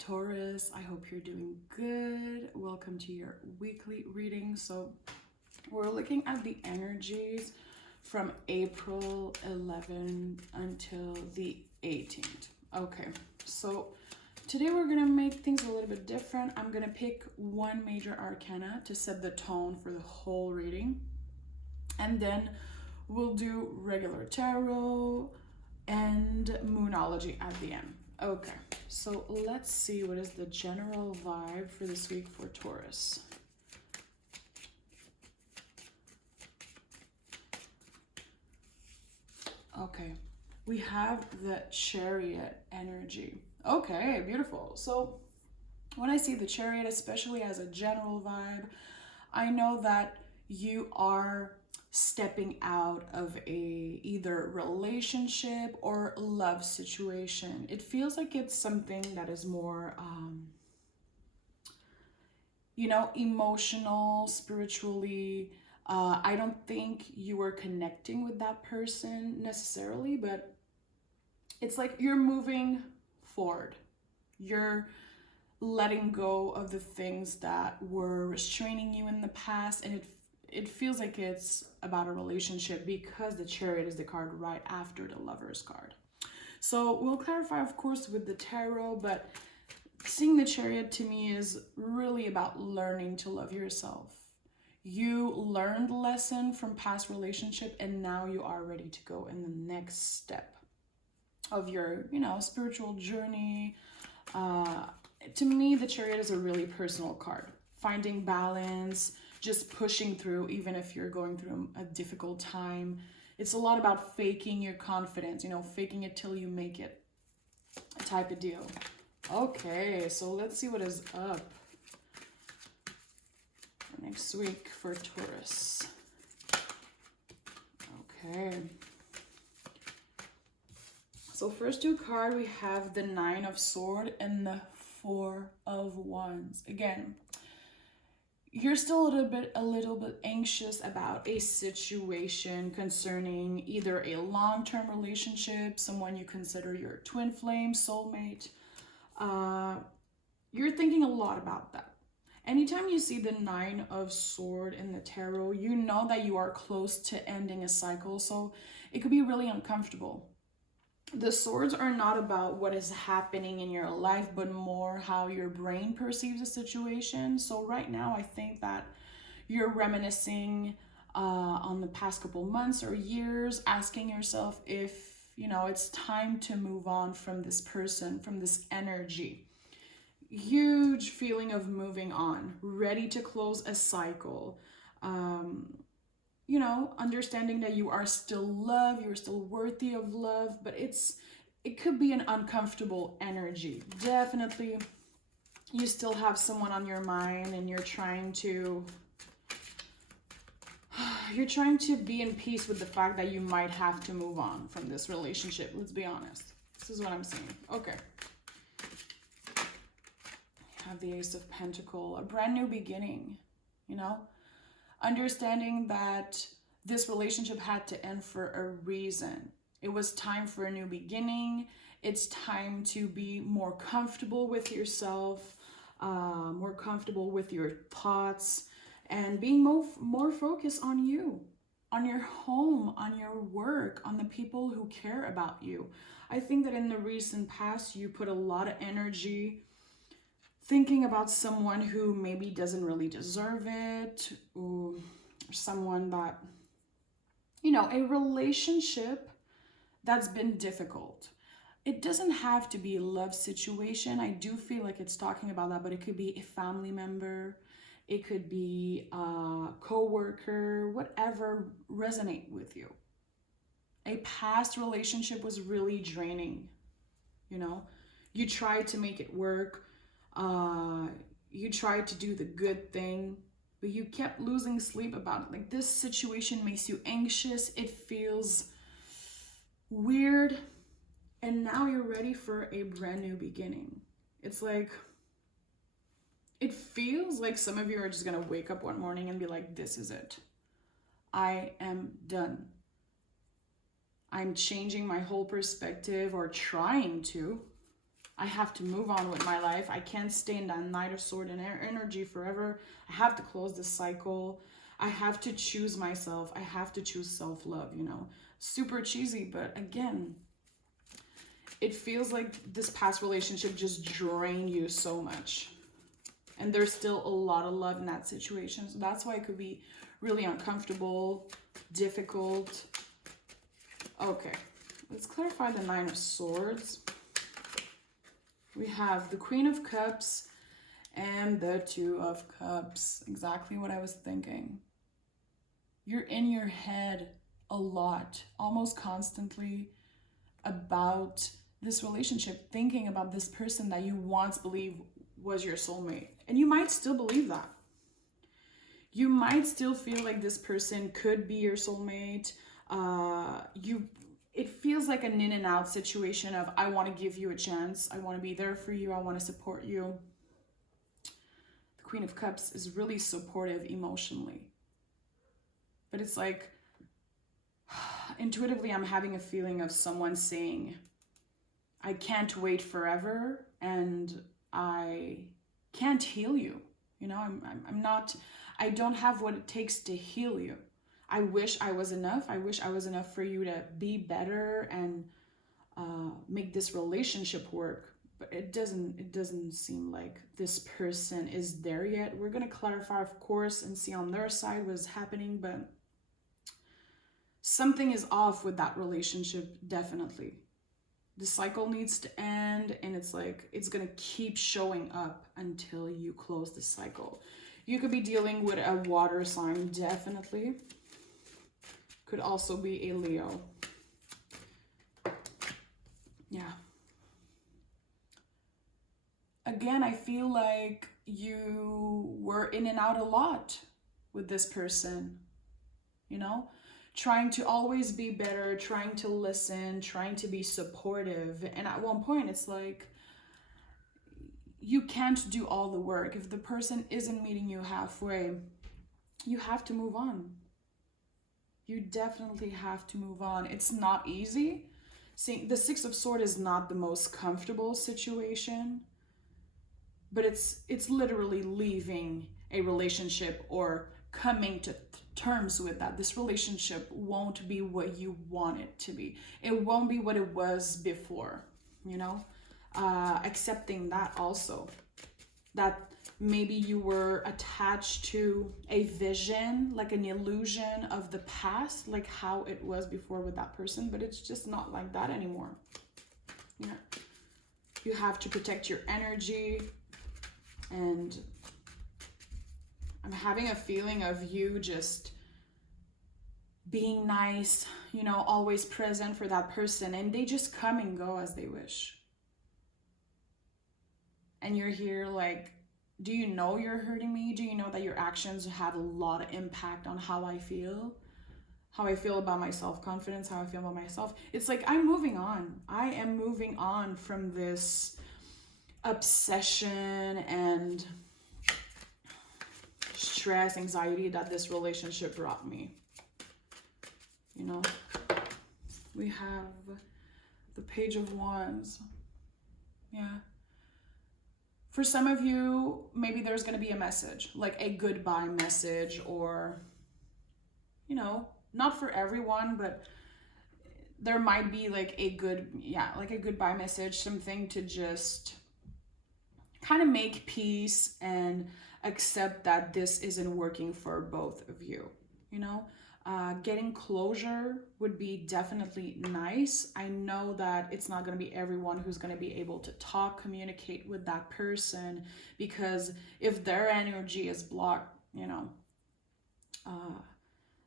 Taurus, I hope you're doing good. Welcome to your weekly reading. So we're looking at the energies from April 11 until the 18th. Okay, so today we're gonna make things a little bit different. I'm gonna pick one major arcana to set the tone for the whole reading, and then we'll do regular tarot and moonology at the end. Okay, so let's see what is the general vibe for this week for Taurus. Okay, we have the chariot energy. Okay, beautiful. So when I see the chariot, especially as a general vibe, I know that you are stepping out of a either relationship or love situation. It feels like it's something that is more emotional, spiritually. I don't think you are connecting with that person necessarily, but it's like you're moving forward. You're letting go of the things that were restraining you in the past, and it feels like it's about a relationship because the chariot is the card right after the lover's card. So we'll clarify, of course, with the tarot, but seeing the chariot to me is really about learning to love yourself. You learned the lesson from past relationship, and now you are ready to go in the next step of your, spiritual journey. To me, the chariot is a really personal card. Finding balance, just pushing through, even if you're going through a difficult time. It's a lot about faking your confidence, faking it till you make it type of deal. Okay, so let's see what is up for next week for Taurus. Okay. So first two card, we have the Nine of Swords and the Four of Wands. Again, you're still a little bit anxious about a situation concerning either a long-term relationship, someone you consider your twin flame, soulmate. You're thinking a lot about that. Anytime you see the Nine of Swords in the tarot, you know that you are close to ending a cycle, so it could be really uncomfortable. The swords are not about what is happening in your life, but more how your brain perceives a situation. So right now, I think that you're reminiscing on the past couple months or years, asking yourself if, it's time to move on from this person, from this energy. Huge feeling of moving on, ready to close a cycle. Understanding that you are still loved, you're still worthy of love, but it could be an uncomfortable energy. Definitely, you still have someone on your mind, and you're trying to be in peace with the fact that you might have to move on from this relationship. Let's be honest. This is what I'm saying. Okay. Have the Ace of Pentacles, a brand new beginning, understanding that this relationship had to end for a reason. It was time for a new beginning. It's time to be more comfortable with yourself, more comfortable with your thoughts, and being more focused on you, on your home, on your work, on the people who care about you. I think that in the recent past, you put a lot of energy thinking about someone who maybe doesn't really deserve it, or someone that, a relationship that's been difficult. It doesn't have to be a love situation. I do feel like it's talking about that, but it could be a family member, it could be a coworker, whatever resonate with you. A past relationship was really draining, you tried to make it work. You tried to do the good thing, but you kept losing sleep about it. Like, this situation makes you anxious. It feels weird. And now you're ready for a brand new beginning. It's like, it feels like some of you are just going to wake up one morning and be like, this is it. I am done. I'm changing my whole perspective, or trying to. I have to move on with my life. I can't stay in that Knight of Sword and energy forever. I have to close this cycle. I have to choose myself. I have to choose self-love, you know. Super cheesy, but again, it feels like this past relationship just drained you so much. And there's still a lot of love in that situation. So that's why it could be really uncomfortable, difficult. Okay, let's clarify the Nine of Swords. We have the Queen of Cups and the Two of Cups. Exactly what I was thinking. You're in your head a lot, almost constantly, about this relationship, thinking about this person that you once believed was your soulmate. And you might still believe that. You might still feel like this person could be your soulmate. It feels like an in and out situation of, I want to give you a chance. I want to be there for you. I want to support you. The Queen of Cups is really supportive emotionally. But it's like, intuitively, I'm having a feeling of someone saying, I can't wait forever and I can't heal you. You know, I don't have what it takes to heal you. I wish I was enough. I wish I was enough for you to be better and make this relationship work. But it doesn't seem like this person is there yet. We're going to clarify, of course, and see on their side what's happening, but something is off with that relationship, definitely. The cycle needs to end, and it's like, it's going to keep showing up until you close the cycle. You could be dealing with a water sign, definitely. Could also be a Leo. Yeah. Again, I feel like you were in and out a lot with this person, you know? Trying to always be better, trying to listen, trying to be supportive. And at one point, it's like, you can't do all the work. If the person isn't meeting you halfway, you have to move on. You definitely have to move on. It's not easy. See, the Six of Swords is not the most comfortable situation, but it's literally leaving a relationship or coming to terms with that. This relationship won't be what you want it to be. It won't be what it was before, you know? Accepting that also. That maybe you were attached to a vision, like an illusion of the past, like how it was before with that person, but it's just not like that anymore. You know? You have to protect your energy, and I'm having a feeling of you just being nice, you know, always present for that person, and they just come and go as they wish. And you're here like, do you know you're hurting me? Do you know that your actions have a lot of impact on how I feel? How I feel about my self-confidence, how I feel about myself. It's like, I'm moving on. I am moving on from this obsession and stress, anxiety that this relationship brought me. You know, we have the Page of Wands. Yeah. For some of you, maybe there's going to be a message, like a goodbye message, or, you know, not for everyone, but there might be like a goodbye message, something to just kind of make peace and accept that this isn't working for both of you, you know? Getting closure would be definitely nice. I know that it's not going to be everyone who's going to be able to talk, communicate with that person, because if their energy is blocked, you know,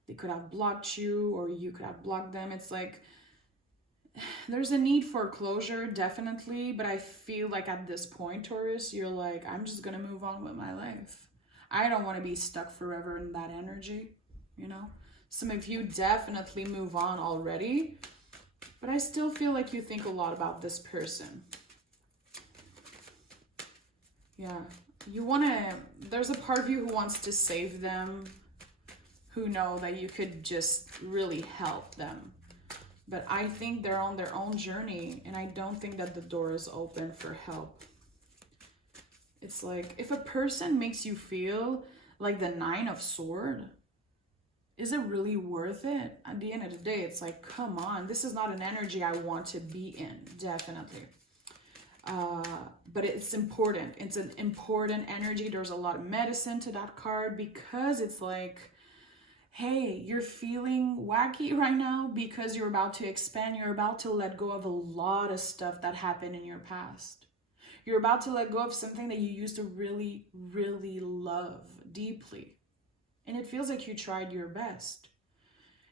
they could have blocked you or you could have blocked them. It's like, there's a need for closure, definitely, but I feel like at this point, Taurus, you're like, I'm just going to move on with my life. I don't want to be stuck forever in that energy, you know? Some of you definitely move on already, but I still feel like you think a lot about this person. Yeah, there's a part of you who wants to save them, who know that you could just really help them. But I think they're on their own journey, and I don't think that the door is open for help. It's like, if a person makes you feel like the Nine of Swords, is it really worth it? At the end of the day, it's like, come on, this is not an energy I want to be in, definitely. But it's important. It's an important energy. There's a lot of medicine to that card, because it's like, hey, you're feeling wacky right now because you're about to expand. You're about to let go of a lot of stuff that happened in your past. You're about to let go of something that you used to really, really love deeply. And it feels like you tried your best.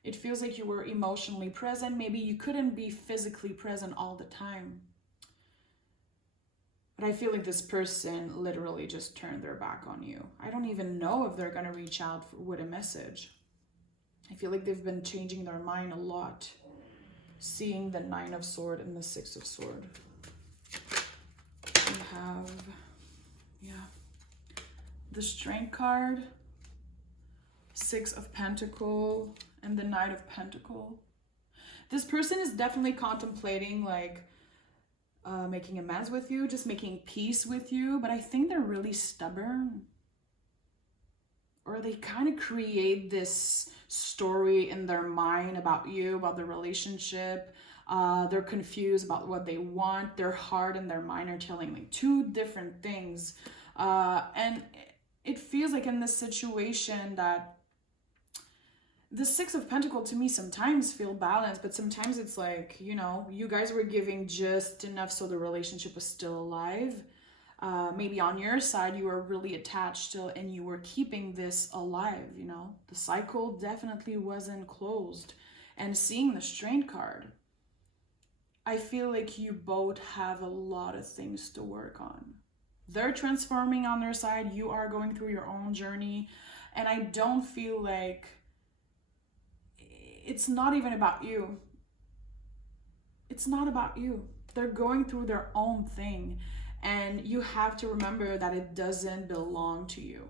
It feels like you were emotionally present. Maybe you couldn't be physically present all the time. But I feel like this person literally just turned their back on you. I don't even know if they're going to reach out with a message. I feel like they've been changing their mind a lot. Seeing the Nine of Swords and the Six of Swords. We have, the Strength card, Six of Pentacles, and the Knight of Pentacles. This person is definitely contemplating like making amends with you, just making peace with you, but I think they're really stubborn. Or they kind of create this story in their mind about you, about the relationship. They're confused about what they want. Their heart and their mind are telling like two different things. And it feels like in this situation that the Six of Pentacles to me sometimes feel balanced, but sometimes it's like, you know, you guys were giving just enough so the relationship was still alive. Maybe on your side, you were really attached still and you were keeping this alive, you know. The cycle definitely wasn't closed. And seeing the Strength card, I feel like you both have a lot of things to work on. They're transforming on their side. You are going through your own journey. And I don't feel like it's not even about you. It's not about you. They're going through their own thing. And you have to remember that it doesn't belong to you.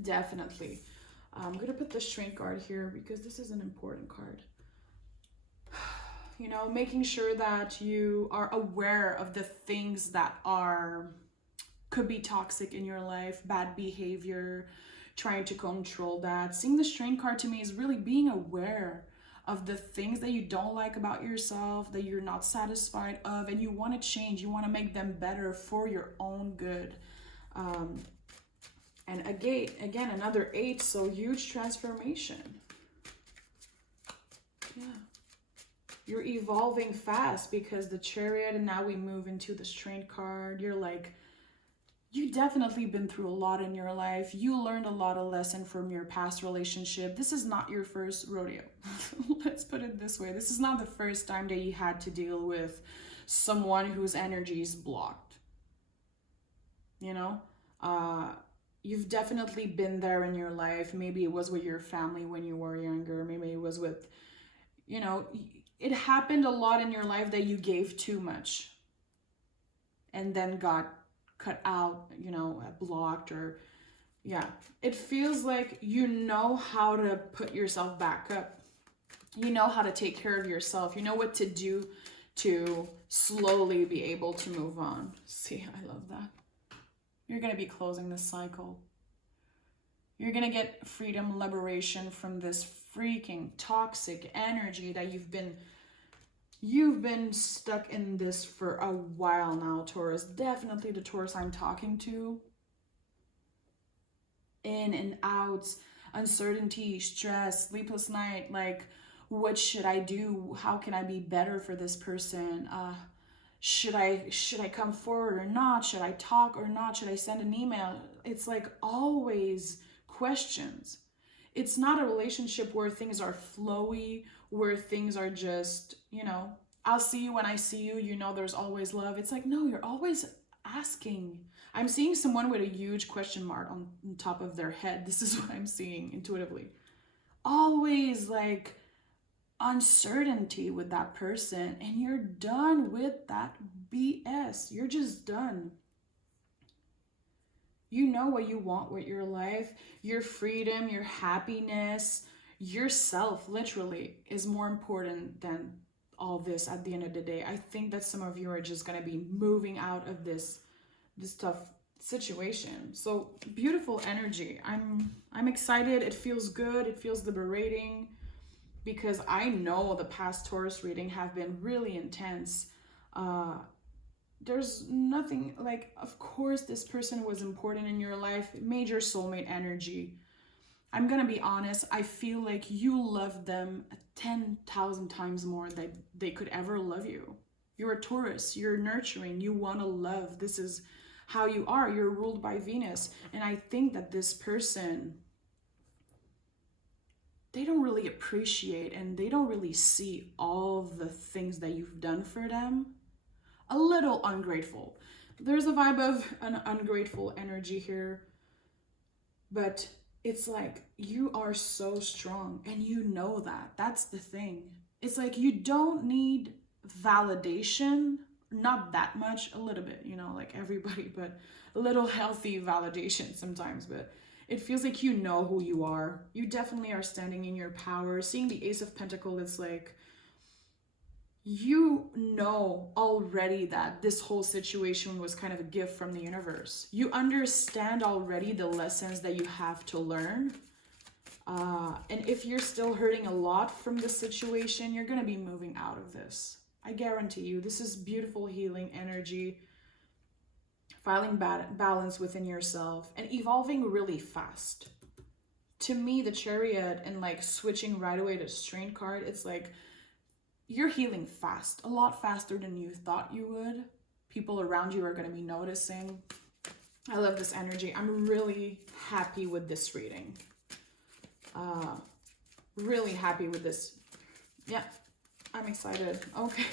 Definitely. I'm going to put the Strength card here because this is an important card. You know, making sure that you are aware of the things that could be toxic in your life, bad behavior, trying to control that. Seeing the Strength card to me is really being aware of the things that you don't like about yourself, that you're not satisfied of, and you want to change. You want to make them better for your own good. And again, another 8, so huge transformation. Yeah. You're evolving fast because the Chariot, and now we move into the Strength card. You're like, you definitely been through a lot in your life. You learned a lot of lessons from your past relationship. This is not your first rodeo. Let's put it this way. This is not the first time that you had to deal with someone whose energy is blocked. You know, you've definitely been there in your life. Maybe it was with your family when you were younger. Maybe it was with, you know, it happened a lot in your life that you gave too much and then got cut out, you know, blocked, or yeah, it feels like you know how to put yourself back up. You know how to take care of yourself. You know what to do to slowly be able to move on. See, I love that. You're going to be closing this cycle. You're going to get freedom, liberation from this freaking toxic energy that you've been stuck in this for a while now, Taurus. Definitely the Taurus I'm talking to. In and out, uncertainty, stress, sleepless night, like, what should I do? How can I be better for this person? Should I come forward or not? Should I talk or not? Should I send an email? It's like always questions. It's not a relationship where things are flowy, where things are just, you know, I'll see you when I see you, you know, there's always love. It's like, no, you're always asking. I'm seeing someone with a huge question mark on top of their head. This is what I'm seeing intuitively. Always like uncertainty with that person, and you're done with that BS. You're just done. You know what you want with your life. Your freedom, your happiness, yourself literally is more important than all this at the end of the day. I think that some of you are just going to be moving out of this tough situation. So beautiful energy. I'm excited. It feels good. It feels liberating, because I know the past Taurus reading have been really intense. There's nothing like, of course this person was important in your life, major soulmate energy. I'm gonna be honest, I feel like you love them 10,000 times more than they could ever love you. You're a Taurus, you're nurturing, you want to love. This is how you are. You're ruled by Venus. And I think that this person, they don't really appreciate and they don't really see all the things that you've done for them. A little ungrateful. There's a vibe of an ungrateful energy here, but it's like you are so strong and you know that. That's the thing. It's like you don't need validation, not that much, a little bit, you know, like everybody, but a little healthy validation sometimes. But it feels like you know who you are. You definitely are standing in your power. Seeing the Ace of Pentacles, it's like you know already that this whole situation was kind of a gift from the universe. You understand already the lessons that you have to learn. And if you're still hurting a lot from this situation, you're going to be moving out of this. I guarantee you, this is beautiful healing energy, finding balance within yourself and evolving really fast. To me, the Chariot and like switching right away to Strength card, it's like you're healing fast, a lot faster than you thought you would. People around you are going to be noticing. I love this energy. I'm really happy with this reading. Really happy with this. Yeah, I'm excited. Okay,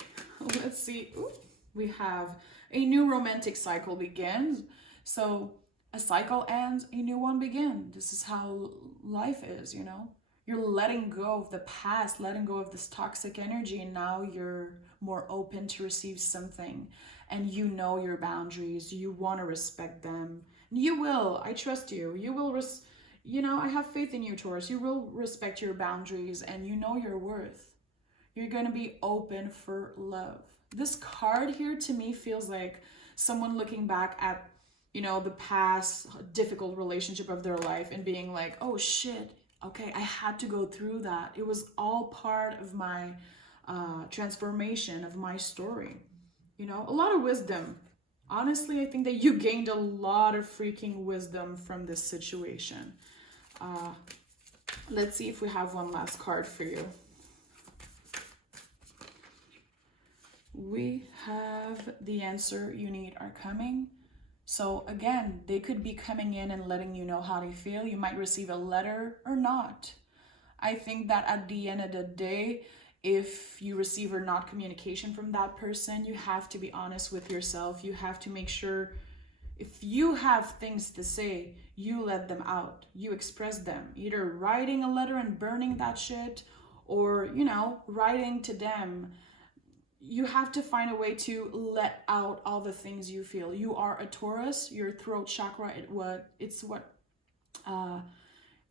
let's see. Ooh, we have a new romantic cycle begins. So a cycle ends, a new one begins. This is how life is, you know. You're letting go of the past, letting go of this toxic energy, and now you're more open to receive something. And you know your boundaries. You want to respect them. You will. I trust you. You will you know, I have faith in you, Taurus. You will respect your boundaries and you know your worth. You're going to be open for love. This card here to me feels like someone looking back at, you know, the past difficult relationship of their life and being like, oh shit, okay, I had to go through that. It was all part of my transformation, of my story. You know, a lot of wisdom. Honestly, I think that you gained a lot of freaking wisdom from this situation. Let's see if we have one last card for you. We have the answer you need are coming. So again, they could be coming in and letting you know how they feel. You might receive a letter or not. I think that at the end of the day, if you receive or not communication from that person, you have to be honest with yourself. You have to make sure if you have things to say, you let them out. You express them. Either writing a letter and burning that shit, or, you know, writing to them. You have to find a way to let out all the things you feel. You are a Taurus. Your throat chakra, it's what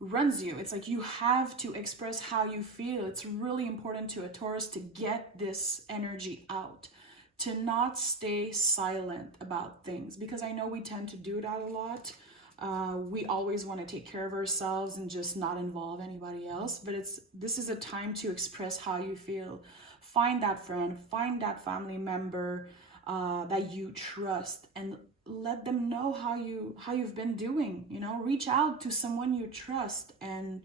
runs you. It's like you have to express how you feel. It's really important to a Taurus to get this energy out, to not stay silent about things, because I know we tend to do that a lot. We always want to take care of ourselves and just not involve anybody else, but this is a time to express how you feel. Find that friend, find that family member that you trust, and let them know how you've been doing. You know, reach out to someone you trust, and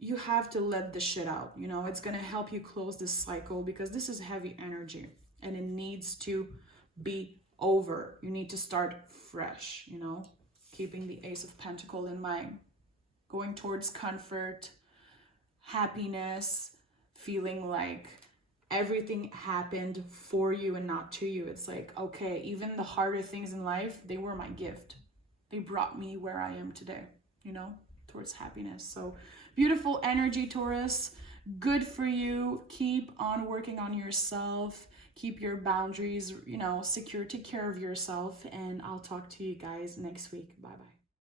you have to let the shit out. You know, it's gonna help you close this cycle, because this is heavy energy and it needs to be over. You need to start fresh, you know, keeping the Ace of Pentacles in mind, going towards comfort, happiness, feeling like everything happened for you and not to you. It's like, okay, even the harder things in life, they were my gift. They brought me where I am today, you know, towards happiness. So beautiful energy, Taurus. Good for you. Keep on working on yourself. Keep your boundaries, you know, secure. Take care of yourself. And I'll talk to you guys next week. Bye-bye.